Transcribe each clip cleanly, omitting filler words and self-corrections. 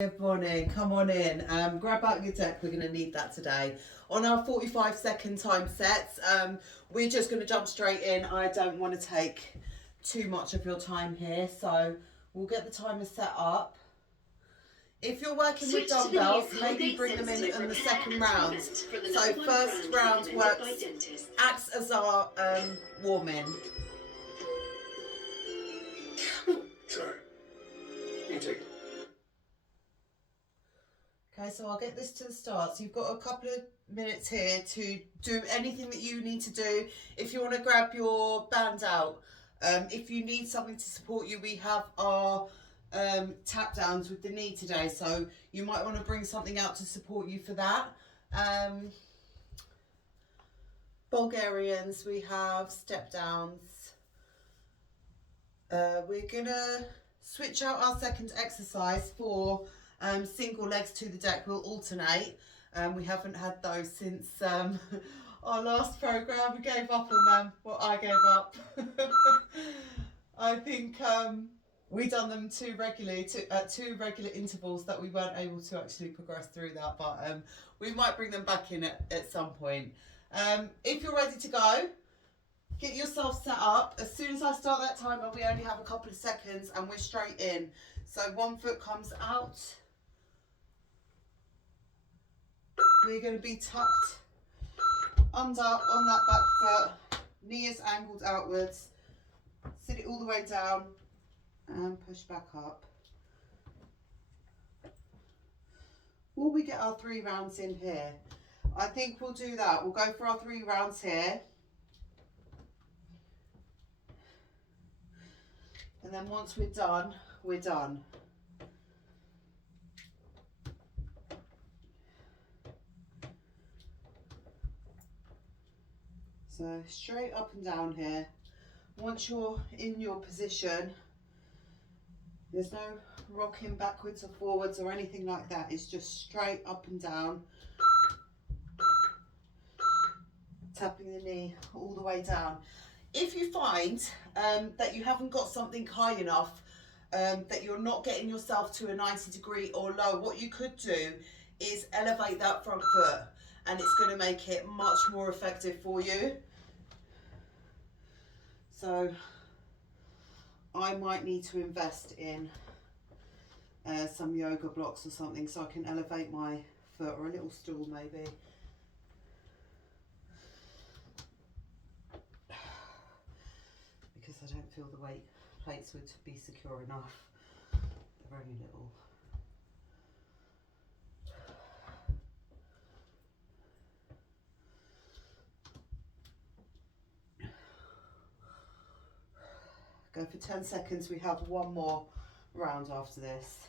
Good morning, come on in. Grab out your deck, we're going to need that today. On our 45-second time sets, we're just going to jump straight in. I don't want to take too much of your time here, so we'll get the timer set up. If you're working with dumbbells, maybe bring them in the second round. So first round acts as our warm-in. Sorry. You take it. Okay, so I'll get this to the start. So you've got a couple of minutes here to do anything that you need to do. If you want to grab your band out, if you need something to support you, we have our tap downs with the knee today. So you might want to bring something out to support you for that. Bulgarians, we have step downs. We're gonna switch out our second exercise for single legs to the deck. We'll alternate. We haven't had those since our last program. We gave up on them. Well, I gave up. I think we done them too regularly, at two regular intervals, that we weren't able to actually progress through that. But we might bring them back in at some point. If you're ready to go, get yourself set up. As soon as I start that timer, we only have a couple of seconds and we're straight in. So one foot comes out. We're going to be tucked under on that back foot. Knee is angled outwards. Sit it all the way down and push back up. Will we get our 3 rounds in here? I think we'll do that. We'll go for our 3 rounds here. And then once we're done, we're done. So straight up and down here. Once you're in your position, there's no rocking backwards or forwards or anything like that. It's just straight up and down. Tapping the knee all the way down. If you find that you haven't got something high enough, that you're not getting yourself to a 90-degree or low, what you could do is elevate that front foot, and it's going to make it much more effective for you. So I might need to invest in some yoga blocks or something so I can elevate my foot, or a little stool maybe. Because I don't feel the weight plates would be secure enough. They're very little. Go for 10 seconds. We have one more round after this.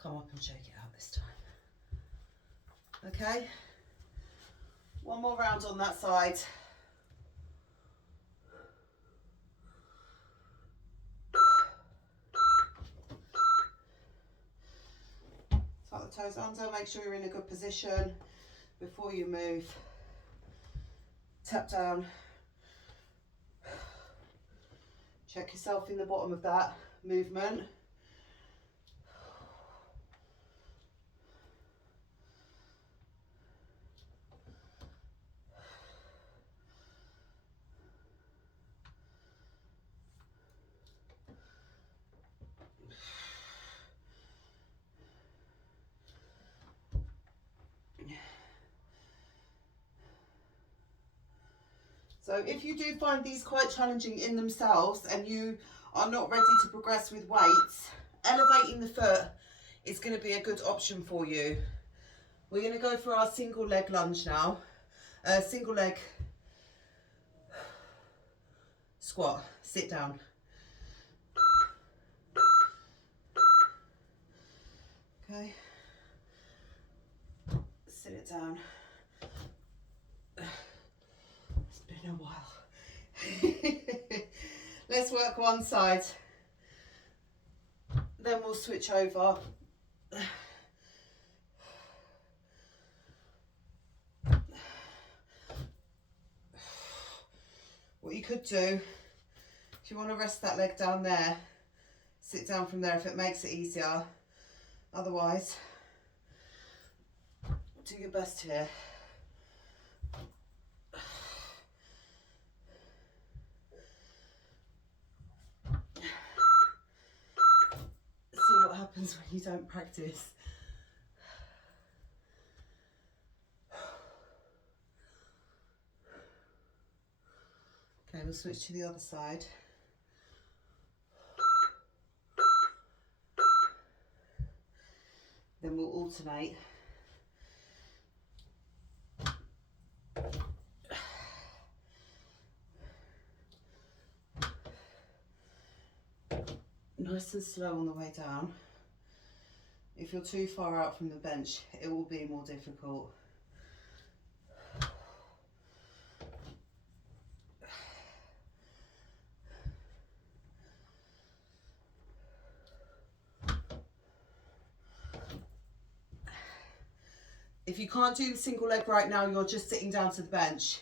Come up and shake it out this time. Okay, one more round on that side. Tuck the toes under, make sure you're in a good position before you move. Tap down. Check yourself in the bottom of that movement. So if you do find these quite challenging in themselves and you are not ready to progress with weights, elevating the foot is going to be a good option for you. We're going to go for our single leg lunge now. Single leg squat, sit down. Okay, sit it down. It's been a while. Let's work one side, then we'll switch over. What you could do, if you want to rest that leg down there, sit down from there if it makes it easier. Otherwise, do your best here. See what happens when you don't practice. Okay, we'll switch to the other side. Then we'll alternate. Nice and slow on the way down. If you're too far out from the bench, it will be more difficult. If you can't do the single leg right now, you're just sitting down to the bench.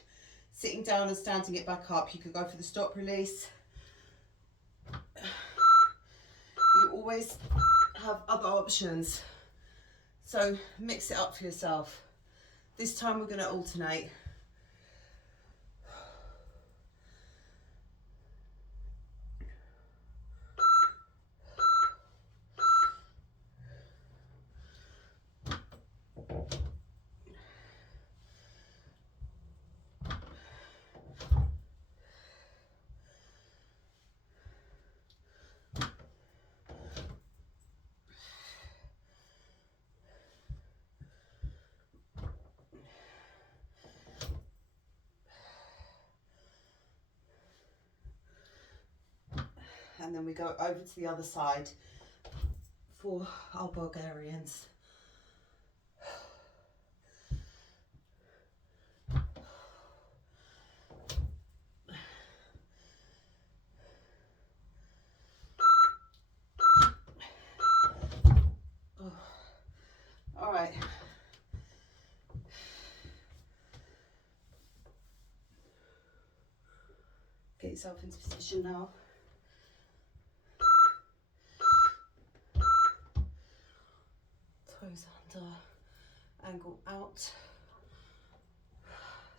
Sitting down and standing it back up. You could go for the stop release. You always have other options. So mix it up for yourself. This time we're going to alternate. And then we go over to the other side for our Bulgarians. Oh. All right. Get yourself into position now. Toes under, angle out,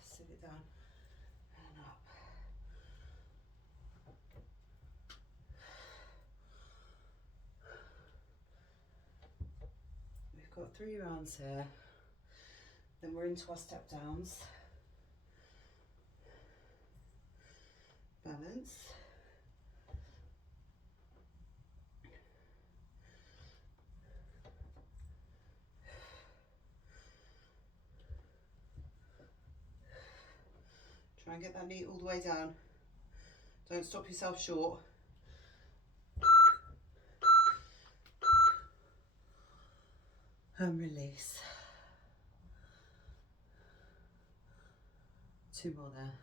sit it down and up. We've got 3 rounds here, then we're into our step downs. Balance. Try and get that knee all the way down. Don't stop yourself short. And release. 2 more there.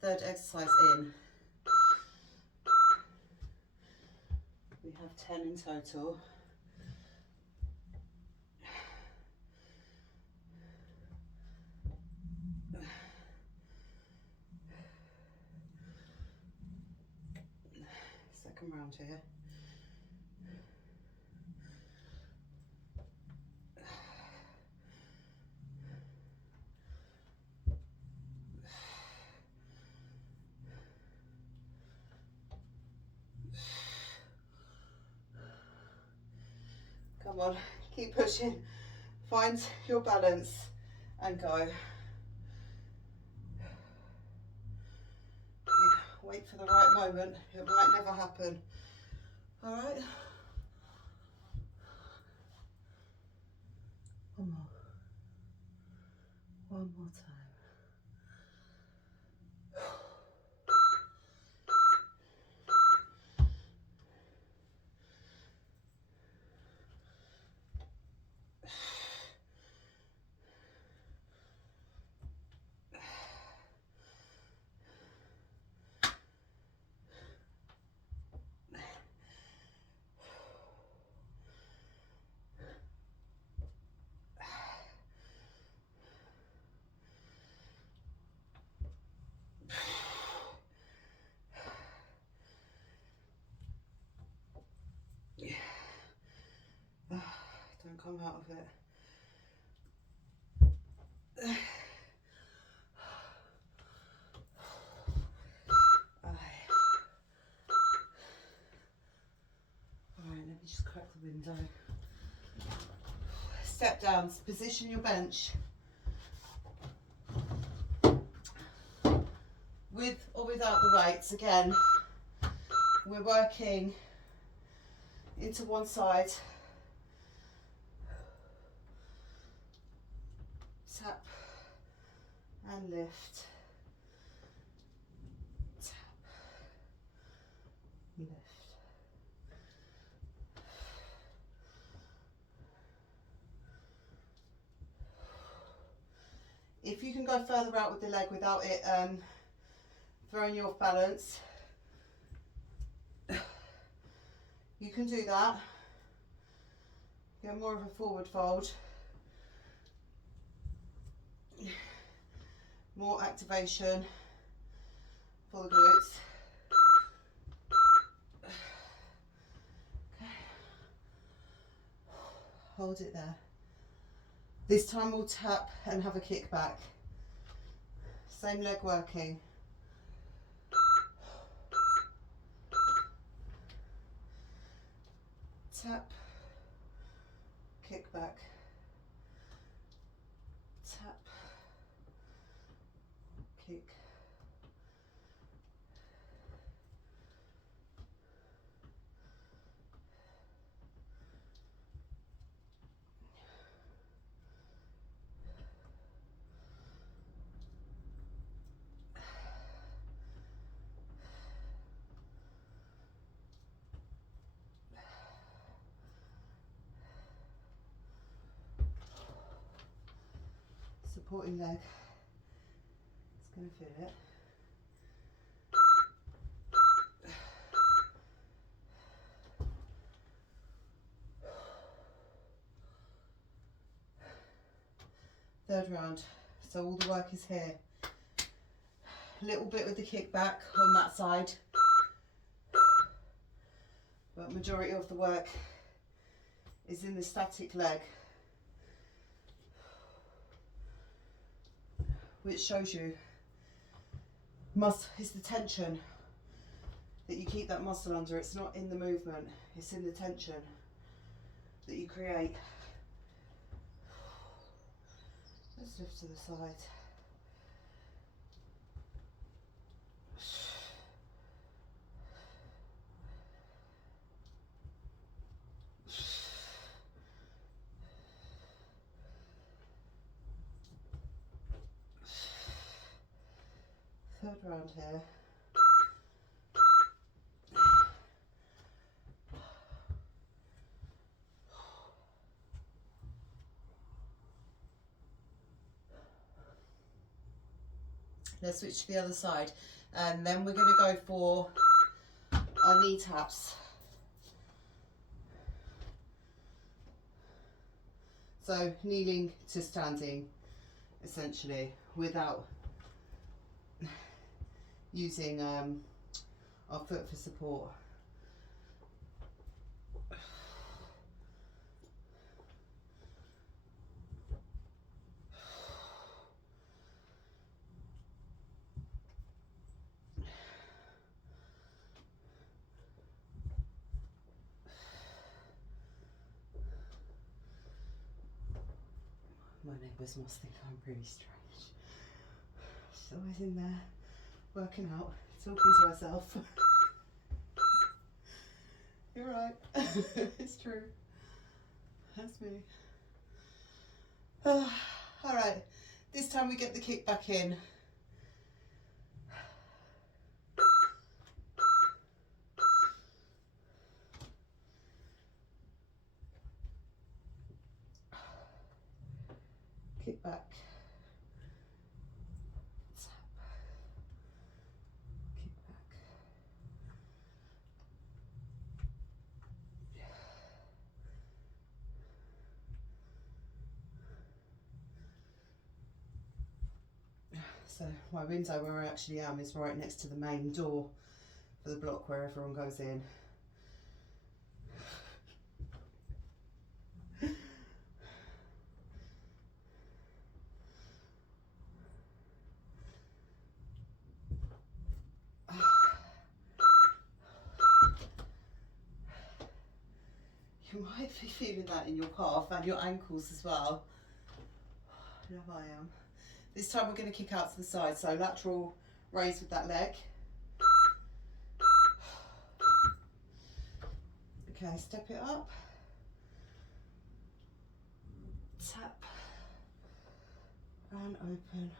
Third exercise in. We have 10 in total. Second round here. Come on, keep pushing. Find your balance and go. Yeah, wait for the right moment. It might never happen. All right. One more. One more time. come out of it. Alright, let me just crack the window. Step down, position your bench. With or without the weights, again, we're working into one side. Tap and lift. Tap, lift. If you can go further out with the leg without it throwing you off balance, you can do that. Get more of a forward fold. More activation for the glutes. Okay. Hold it there. This time we'll tap and have a kick back. Same leg working. Tap, kick back. Tap, kick. Supporting leg. It's going to feel it. Third round. So all the work is here. A little bit with the kick back on that side, but majority of the work is in the static leg, which shows you it's the tension that you keep that muscle under. It's not in the movement, it's in the tension that you create. Let's lift to the side. Third round here. Let's switch to the other side, and then we're going to go for our knee taps. So kneeling to standing, essentially, without using our foot for support. My neighbours must think I'm really strange. She's always in there, working out, talking to herself. You're right. It's true. That's me. All right. This time we get the kick back in. Kick back. Tap. Kick back. So my window where I actually am is right next to the main door for the block where everyone goes in. You might be feeling that in your calf and your ankles as well. I know I am. This time we're going to kick out to the side, so lateral raise with that leg. Okay, step it up. Tap and open.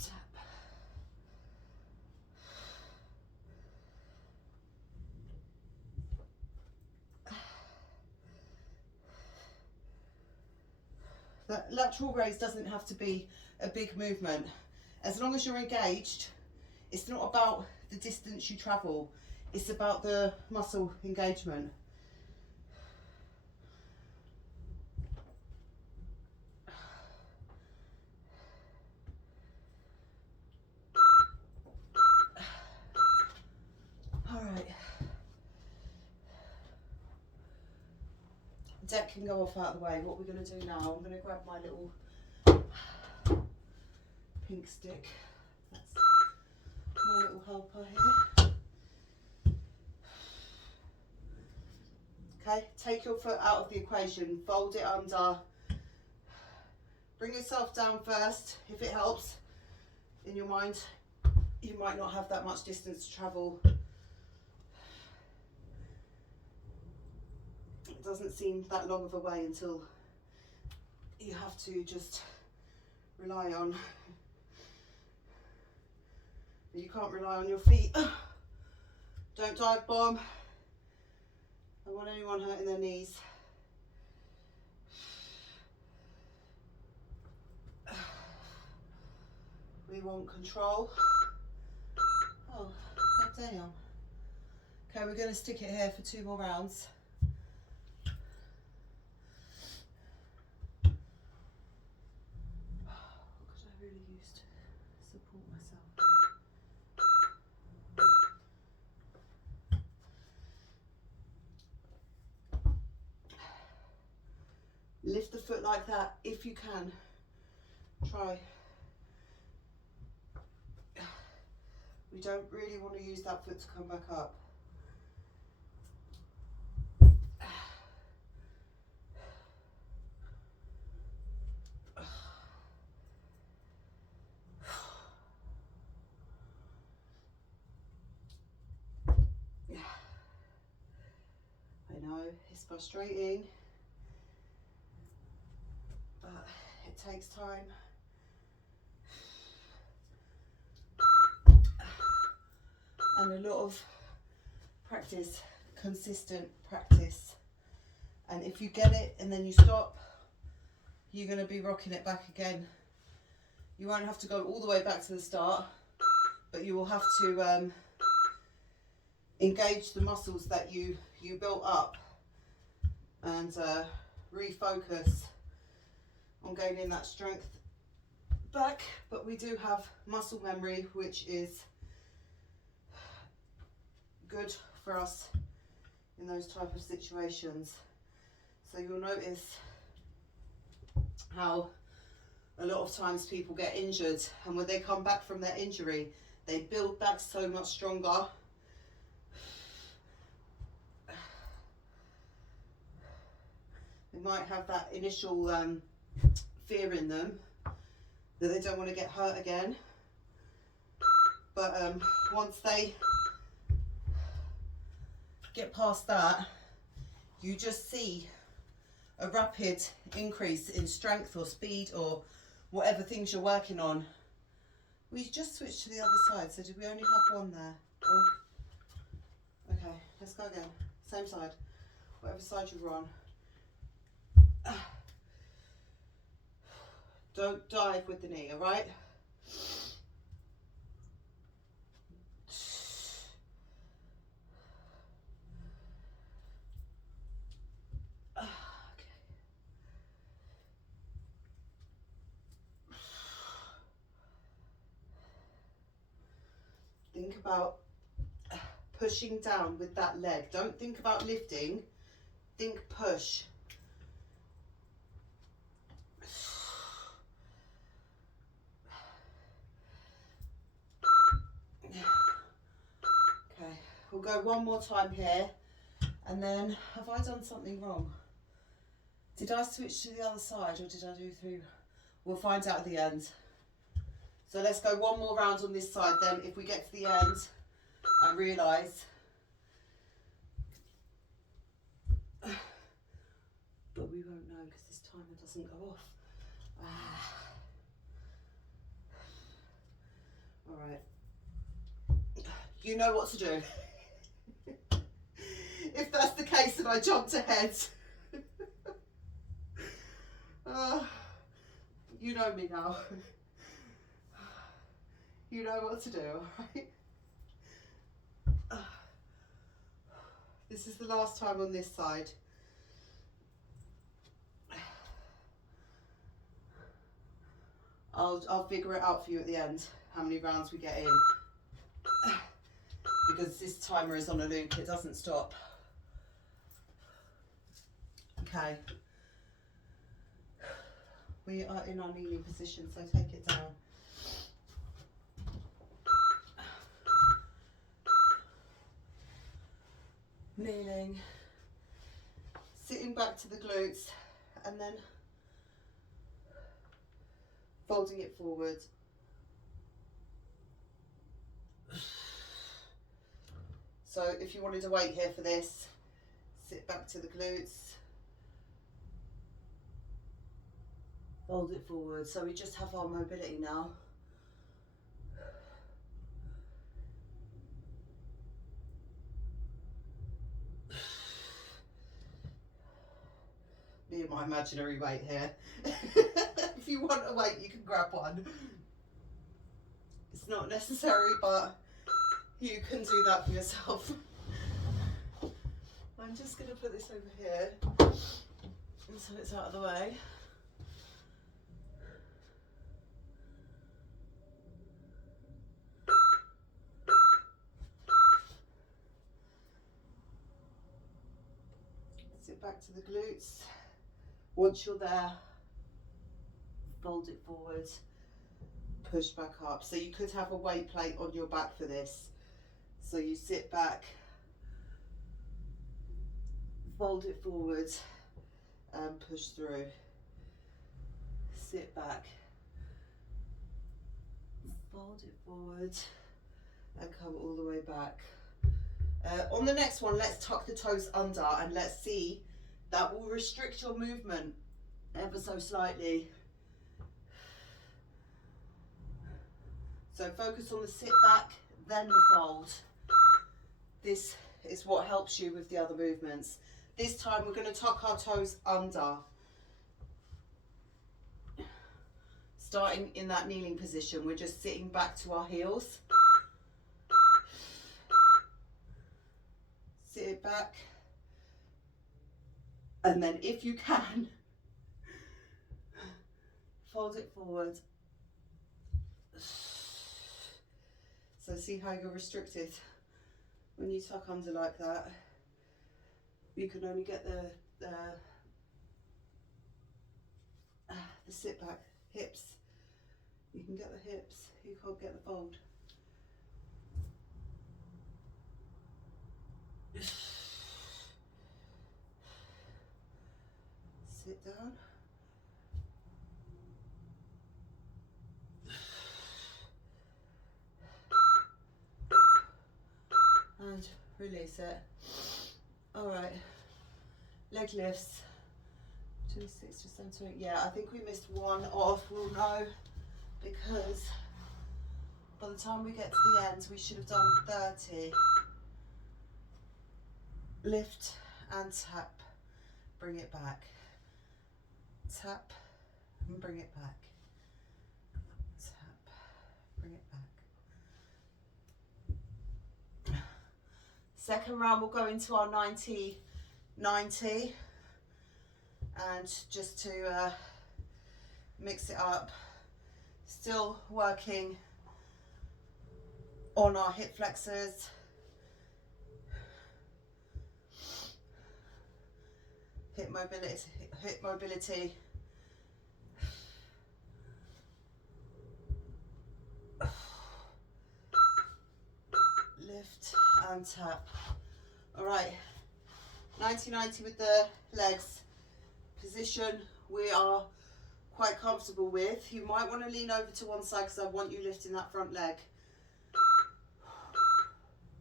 Tap. That lateral raise doesn't have to be a big movement. As long as you're engaged, it's not about the distance you travel, it's about the muscle engagement. All right. Deck can go off out of the way. What we're going to do now, I'm going to grab my little pink stick. That's my little helper here. Okay, take your foot out of the equation, fold it under, bring yourself down first. If it helps in your mind, you might not have that much distance to travel. It doesn't seem that long of a way until you have to just rely on. You can't rely on your feet. Don't dive bomb. I don't want anyone hurting their knees. We want control. Oh, goddamn. Okay, we're going to stick it here for 2 more rounds. What could I really use to support myself? Lift the foot like that if you can. Try. We don't really want to use that foot to come back up. I know, it's frustrating, but it takes time. And a lot of practice, consistent practice. And if you get it and then you stop, you're going to be rocking it back again. You won't have to go all the way back to the start, but you will have to engage the muscles that you built up and refocus on gaining that strength back. But we do have muscle memory, which is good for us in those type of situations. So you'll notice how a lot of times people get injured, and when they come back from their injury, they build back so much stronger. They might have that initial fear in them that they don't want to get hurt again, but once they get past that, you just see a rapid increase in strength or speed or whatever things you're working on. We just switched to the other side, so did we only have one there? Oh. Okay, let's go again. Same side, whatever side you're on. Don't dive with the knee, all right? Think about pushing down with that leg. Don't think about lifting, think push. Okay, we'll go one more time here. And then, have I done something wrong? Did I switch to the other side or did I do through? We'll find out at the end. So let's go one more round on this side then. If we get to the end and realise, but we won't know because this timer doesn't go off. All right. You know what to do. If that's the case, then I jumped ahead. You know me now. You know what to do, alright? This is the last time on this side. I'll figure it out for you at the end, how many rounds we get in. Because this timer is on a loop, it doesn't stop. Okay. We are in our kneeling position, so take it down. Kneeling, sitting back to the glutes, and then folding it forward. So if you wanted to wait here for this, sit back to the glutes, fold it forward. So we just have our mobility now. Me and my imaginary weight here. If you want a weight, you can grab one. It's not necessary, but you can do that for yourself. I'm just going to put this over here so it's out of the way. Sit back to the glutes. Once you're there, fold it forward, push back up. So you could have a weight plate on your back for this. So you sit back, fold it forward and push through. Sit back, fold it forward and come all the way back. On the next one, let's tuck the toes under and let's see. That will restrict your movement ever so slightly. So focus on the sit back, then the fold. This is what helps you with the other movements. This time we're going to tuck our toes under. Starting in that kneeling position, we're just sitting back to our heels. Sit it back. And then if you can, fold it forward. So see how you're restricted when you tuck under like that. You can only get the sit back hips. You can get the hips, you can't get the fold. Sit down. And release it. All right, leg lifts. 26 to 78. Yeah, I think we missed one off. We'll know because by the time we get to the end, we should have done 30. Lift and tap, bring it back. Tap and bring it back. Tap, bring it back. Second round, we'll go into our 90-90. And just to mix it up, still working on our hip flexors. Hip mobility. Lift and tap. All right, 90-90 with the legs. Position we are quite comfortable with. You might want to lean over to one side because I want you lifting that front leg.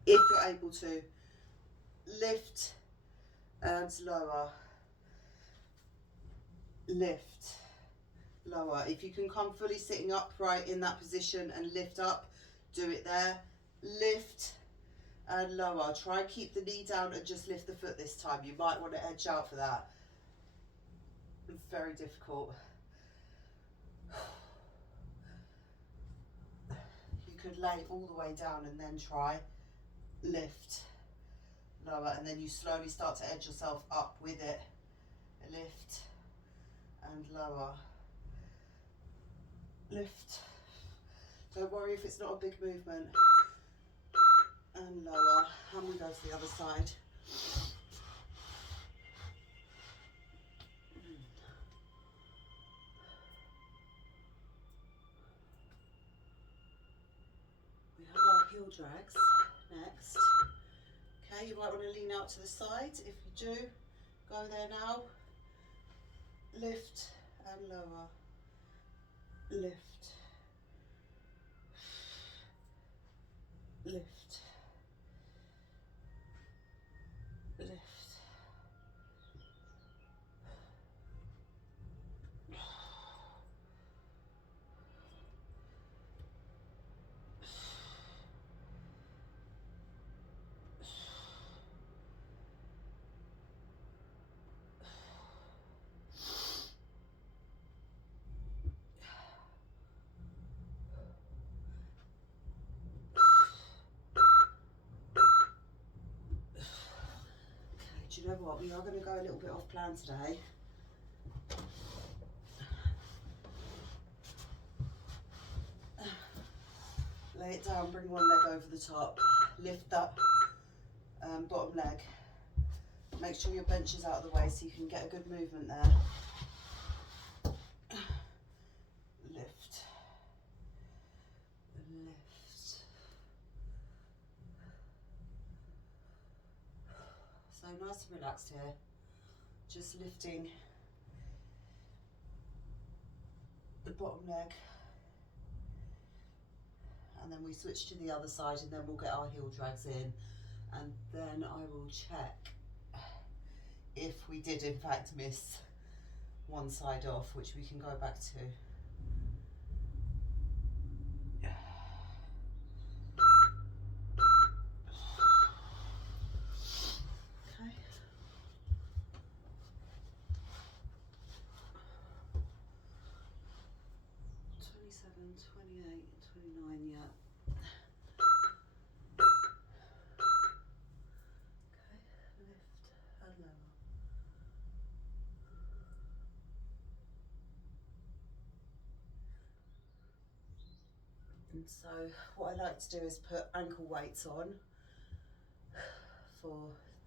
If you're able to. Lift and lower. Lift, lower. If you can come fully sitting upright in that position and lift up, do it there. Lift and lower. Try and keep the knee down and just lift the foot this time. You might want to edge out for that. Very difficult. You could lay all the way down and then try. Lift, lower, and then you slowly start to edge yourself up with it. Lift and lower. Lift. Don't worry if it's not a big movement. And lower. And we go to the other side. We have our heel drags next. Okay, you might want to lean out to the side. If you do, go there now. Lift and lower. Lift. Lift. Lift. Do you know what? We are going to go a little bit off plan today. Lay it down, bring one leg over the top. Lift that bottom leg. Make sure your bench is out of the way so you can get a good movement there. Lift. Lift. So nice and relaxed here. Just lifting the bottom leg. And then we switch to the other side and then we'll get our heel drags in. And then I will check if we did in fact miss one side off, which we can go back to. Okay. 27, 28, 29, yeah. Okay, lift and lower. And so what I like to do is put ankle weights on for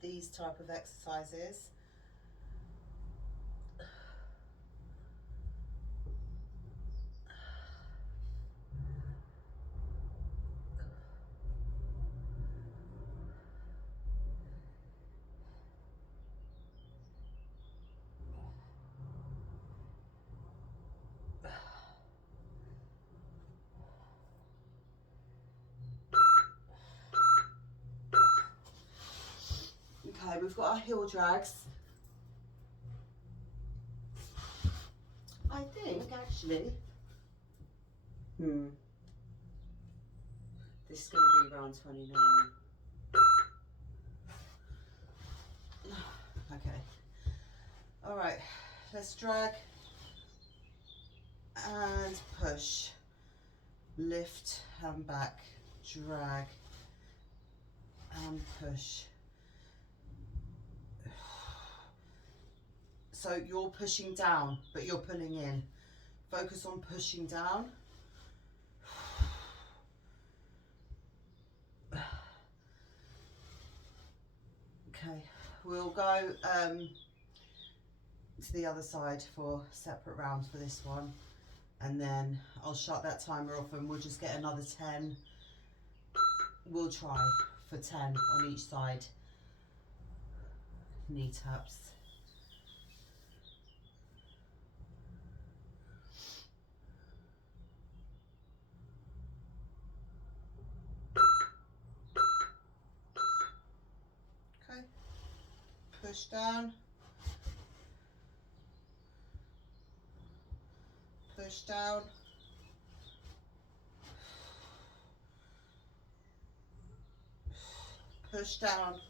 these type of exercises. Okay, we've got our heel drags. I think actually, this is going to be around 29. Okay. All right, let's drag and push. Lift and back, drag and push. So you're pushing down, but you're pulling in. Focus on pushing down. Okay, we'll go to the other side for separate rounds for this one. And then I'll shut that timer off and we'll just get another 10. We'll try for 10 on each side. knee taps. Okay, push down, push down, push down.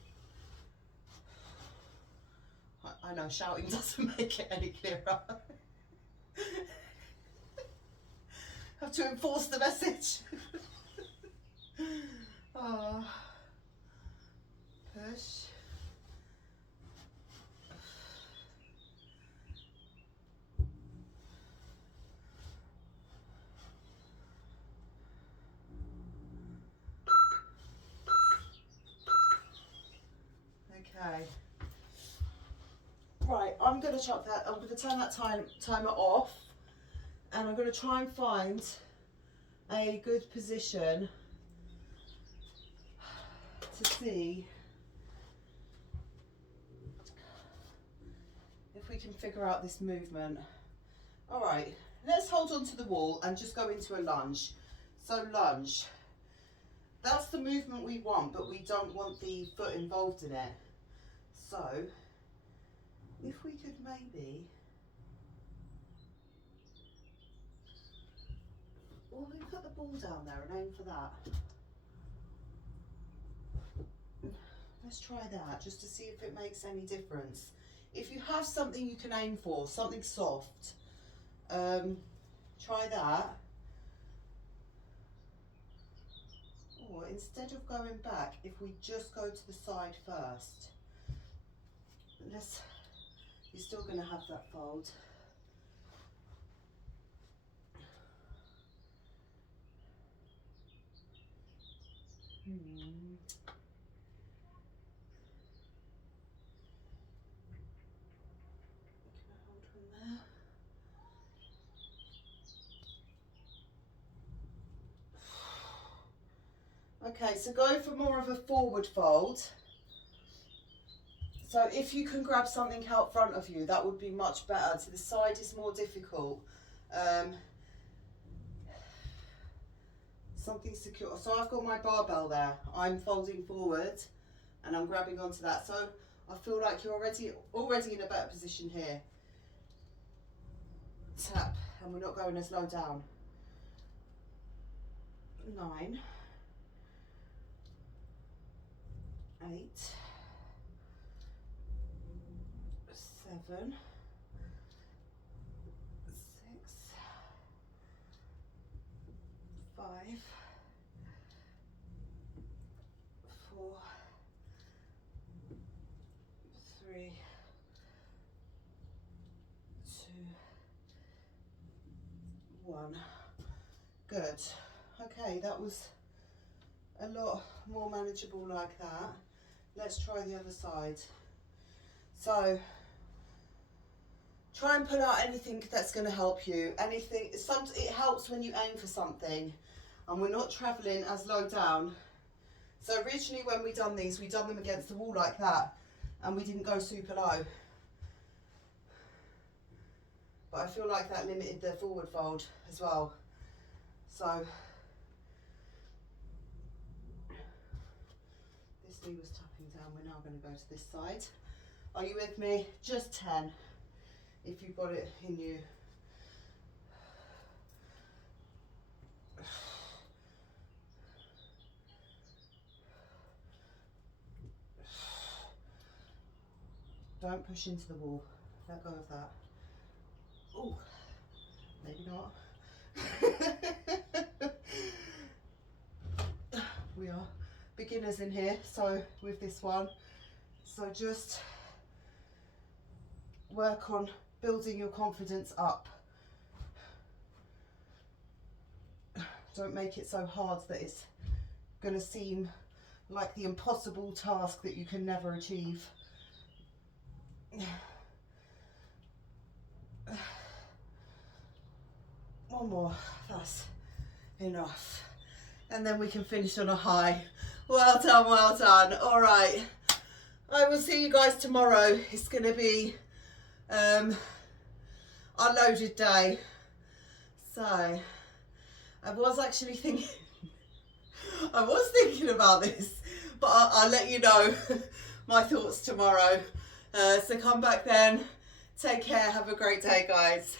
I know shouting doesn't make it any clearer. Have to enforce the message. Oh. Push. Okay. Right, I'm going to chop that. I'm going to turn that timer off, and I'm going to try and find a good position to see if we can figure out this movement. All right, let's hold on to the wall and just go into a lunge. So lunge. That's the movement we want, but we don't want the foot involved in it. So if we could maybe, well, we put the ball down there and aim for that. Let's try that just to see if it makes any difference. If you have something you can aim for, something soft, try that. Or instead of going back, if we just go to the side first, you're still going to have that fold. Okay, so go for more of a forward fold. So if you can grab something out front of you, that would be much better. To the side is more difficult. Something secure. So I've got my barbell there. I'm folding forward and I'm grabbing onto that. So I feel like you're already in a better position here. Tap, and we're not going as low down. 9, 8, 7, 6, 5, 4, 3, 2, 1. Good. Okay, that was a lot more manageable like that. Let's try the other side. So try and pull out anything that's going to help you. Anything. It helps when you aim for something, and we're not travelling as low down. So originally when we done these, we done them against the wall like that, and we didn't go super low. But I feel like that limited the forward fold as well. So this knee was tapping down. We're now going to go to this side. Are you with me? Just 10 if you've got it in you. Don't push into the wall. Let go of that. Oh, maybe not. We are beginners in here, so with this one, so just work on building your confidence up. Don't make it so hard that it's going to seem like the impossible task that you can never achieve. One more, that's enough. And then we can finish on a high. Well done, well done. All right. I will see you guys tomorrow. It's going to be a loaded day. So I was actually thinking, I was thinking about this, but I'll let you know my thoughts tomorrow. So come back then. Take care. Have a great day, guys.